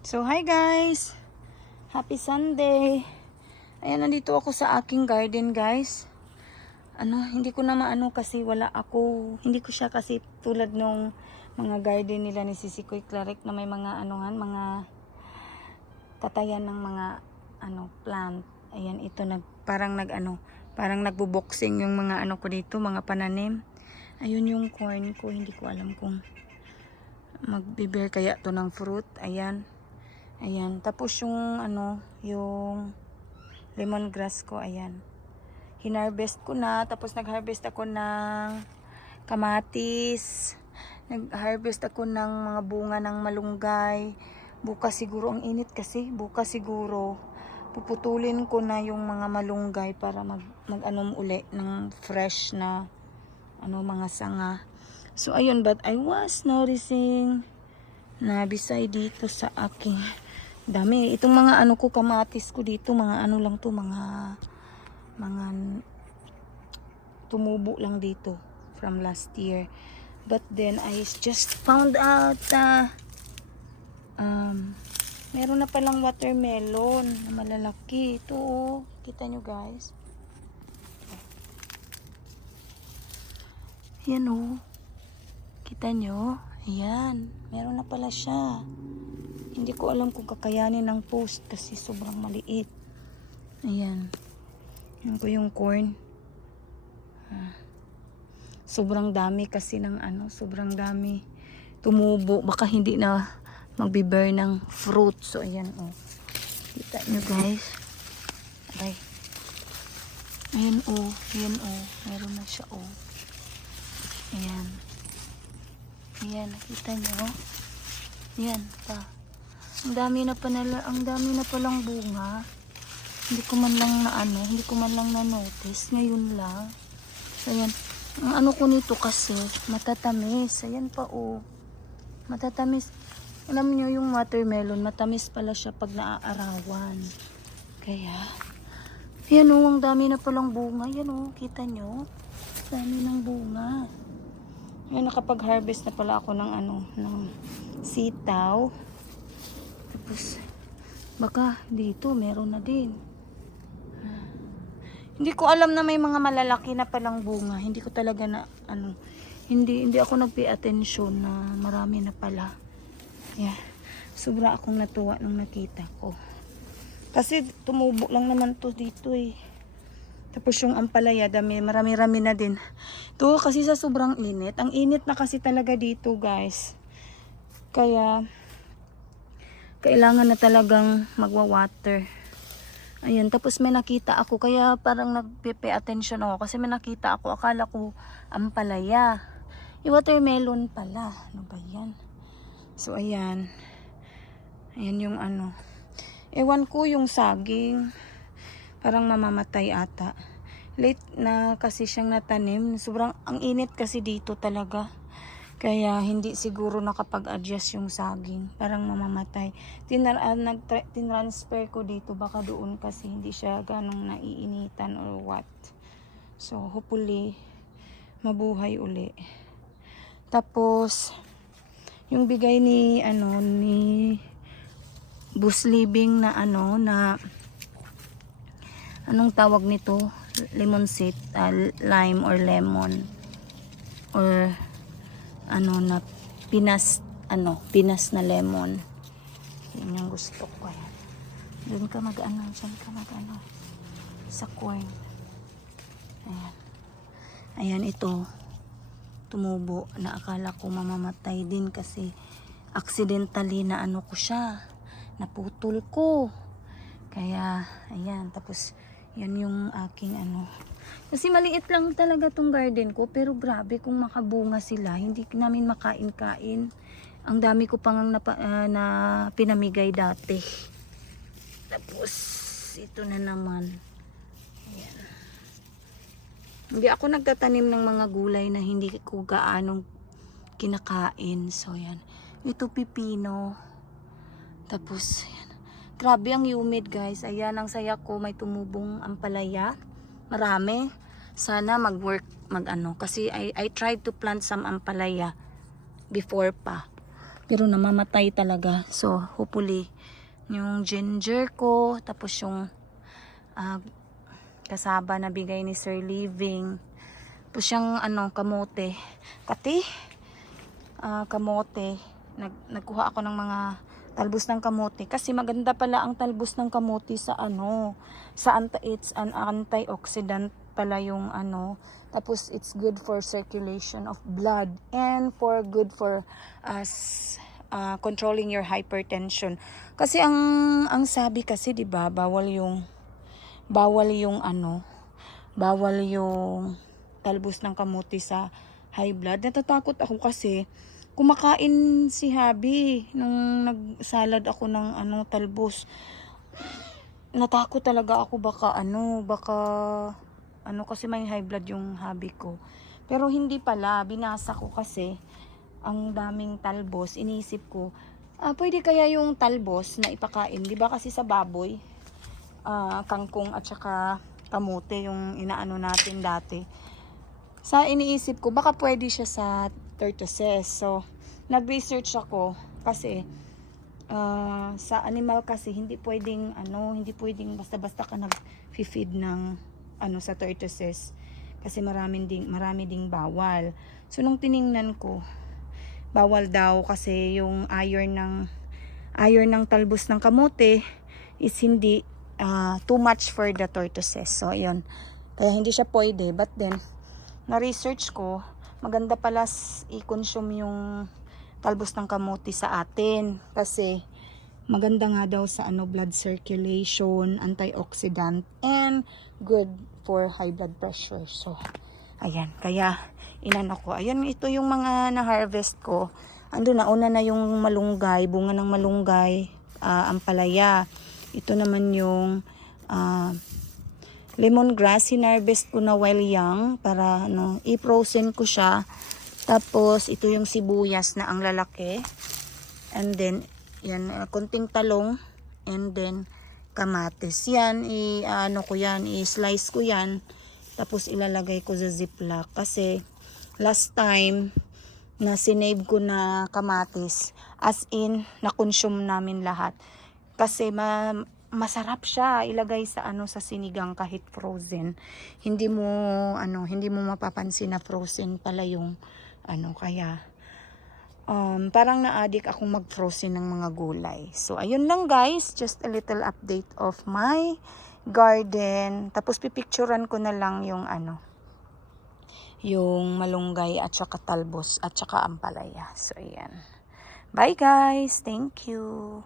So, hi guys! Happy Sunday! Ayan, nandito ako sa aking garden, guys. Hindi ko na maano kasi wala ako. Hindi ko siya kasi tulad nung mga garden nila ni Sisi Koy Clarek na may mga mga tatayan ng mga plant. Ayan, ito parang nagbo-boxing yung mga ko dito, mga pananim. Ayun yung corn ko, hindi ko alam kung magbe-bear kaya to ng fruit. Ayan. Ayan, tapos yung yung lemongrass ko, ayan. Hinarvest ko na, tapos nagharvest ako ng kamatis. Nagharvest ako ng mga bunga ng malunggay. Bukas siguro, ang init kasi, bukas siguro puputulin ko na yung mga malunggay para mag-anom uli ng fresh na mga sanga. So ayun, but I was noticing na beside dito sa aking dami. Itong mga ko, kamatis ko dito, mga lang to, mga tumubo lang dito from last year. But then I just found out meron na palang watermelon na malalaki. Ito oh, kita nyo guys. Yan oh. Kita nyo? Ayan. Meron na pala siya. Hindi ko alam kung kakayanin ng post kasi sobrang maliit. Ayan. Yan ko yung corn. Sobrang dami kasi ng sobrang dami. Tumubo. Baka hindi na magbe-bear ng fruit. So, ayan oh. Kita nyo guys. Aray. Ayan oh. Ayan oh. Meron na siya oh. Ayan. Ayan. Nakita nyo? Ayan pa. Ang dami na palang bunga. Hindi ko man lang na-notice. Ngayon lang. So, ayan. Ang ko nito kasi, matatamis. Ayan pa, oh. Matatamis. Alam niyo yung watermelon, matamis pala siya pag naaarawan. Kaya, ayan, oh. Ang dami na palang bunga. Ayan, oh. Kita nyo? Dami ng bunga. Ayan, nakapag-harvest na pala ako ng ng sitaw. Tapos, baka dito meron na din. Hindi ko alam na may mga malalaki na palang bunga. Hindi ko talaga na, hindi ako nag-pay attention na marami na pala. Yeah. Sobra akong natuwa nung nakita ko. Kasi tumubo lang naman to dito eh. Tapos yung ampalaya, marami-rami na din. Ito kasi sa sobrang init. Ang init na kasi talaga dito guys. Kaya, kailangan na talagang magwa-water. Ayan, tapos may nakita ako, kaya parang nagpe-pay attention ako. Kasi may nakita ako, akala ko ampalaya. Yung watermelon pala. Ano ba yan? So, ayan. Ayan yung ewan ko yung saging. Parang mamamatay ata. Late na kasi siyang natanim. Sobrang, ang init kasi dito talaga. Kaya hindi siguro nakapag-adjust yung saging. Parang mamamatay. Tinransfer ko dito. Baka doon kasi hindi siya ganong naiinitan or what. So hopefully mabuhay uli. Tapos yung bigay ni ni Bus Living na anong tawag nito? Lemon seed, lime or lemon. Or na pinas na lemon. Yan yung gusto ko. Yan. Doon ka dyan ka sa corn. Ayan. Ayan ito. Tumubo na akala ko mamamatay din kasi accidentally na ko siya. Naputol ko. Kaya, ayan. Tapos, yan yung aking Kasi maliit lang talaga tong garden ko. Pero grabe kung makabunga sila. Hindi namin makain-kain. Ang dami ko pang na pinamigay dati. Tapos, ito na naman. Ayan. Hindi ako nagtatanim ng mga gulay na hindi ko gaanong kinakain. So, yan. Ito pipino. Tapos, yan. Grabe ang humid guys. Ayan, ang saya ko. May tumubong ampalaya. Marami. Sana mag-work, kasi I tried to plant some ampalaya before pa. pero namamatay talaga. So hopefully yung ginger ko, tapos yung kasaba na bigay ni Sir Living, tapos yung kamote kamote, nagkuha ako ng mga talbos ng kamote kasi maganda pala ang talbos ng kamote sa it's an antioxidant pala yung tapos it's good for circulation of blood and good for controlling your hypertension. Kasi ang sabi kasi 'di ba, bawal yung talbos ng kamote sa high blood. Natatakot ako kasi kumakain si Habi nung nagsalad ako ng talbos. Natakot talaga ako baka kasi may high blood yung Habi ko. Pero hindi pala, binasa ko kasi ang daming talbos. Iniisip ko, pwede kaya yung talbos na ipakain, 'di ba kasi sa baboy, kangkong at saka kamote yung inaano natin dati. Sa iniisip ko, baka pwede siya sa tortoises. So, nag-research ako kasi sa animal kasi hindi pwedeng basta-basta ka nag-feed ng sa tortoises kasi marami ding bawal. So, nung tiningnan ko, bawal daw kasi yung iron ng talbos ng kamote is hindi too much for the tortoises. So, ayun. Kaya hindi siya pwede. But then, na-research ko, maganda pala i-consume yung talbos ng kamote sa atin. Kasi, maganda nga daw sa blood circulation, antioxidant, and good for high blood pressure. So, ayan. Kaya, ko. Ayan, ito yung mga na-harvest ko. Nauna na yung malunggay, bunga ng malunggay, ampalaya. Ito naman yung lemongrass, hinarvest ko na while young para i-frozen ko siya. Tapos ito yung sibuyas na ang lalaki. And then yan, konting talong, and then kamatis. Yan i-slice ko yan. Tapos ilalagay ko sa ziplock kasi last time na sinave ko na kamatis, as in na-consume namin lahat. Kasi masarap siya ilagay sa sa sinigang kahit frozen. Hindi mo mapapansin na frozen pala yung kaya parang na-addict akong mag-frozen ng mga gulay. So ayun lang guys, just a little update of my garden. Tapos pipicturean ko na lang yung yung malunggay at saka talbos at saka ampalaya. So ayan. Bye guys, thank you.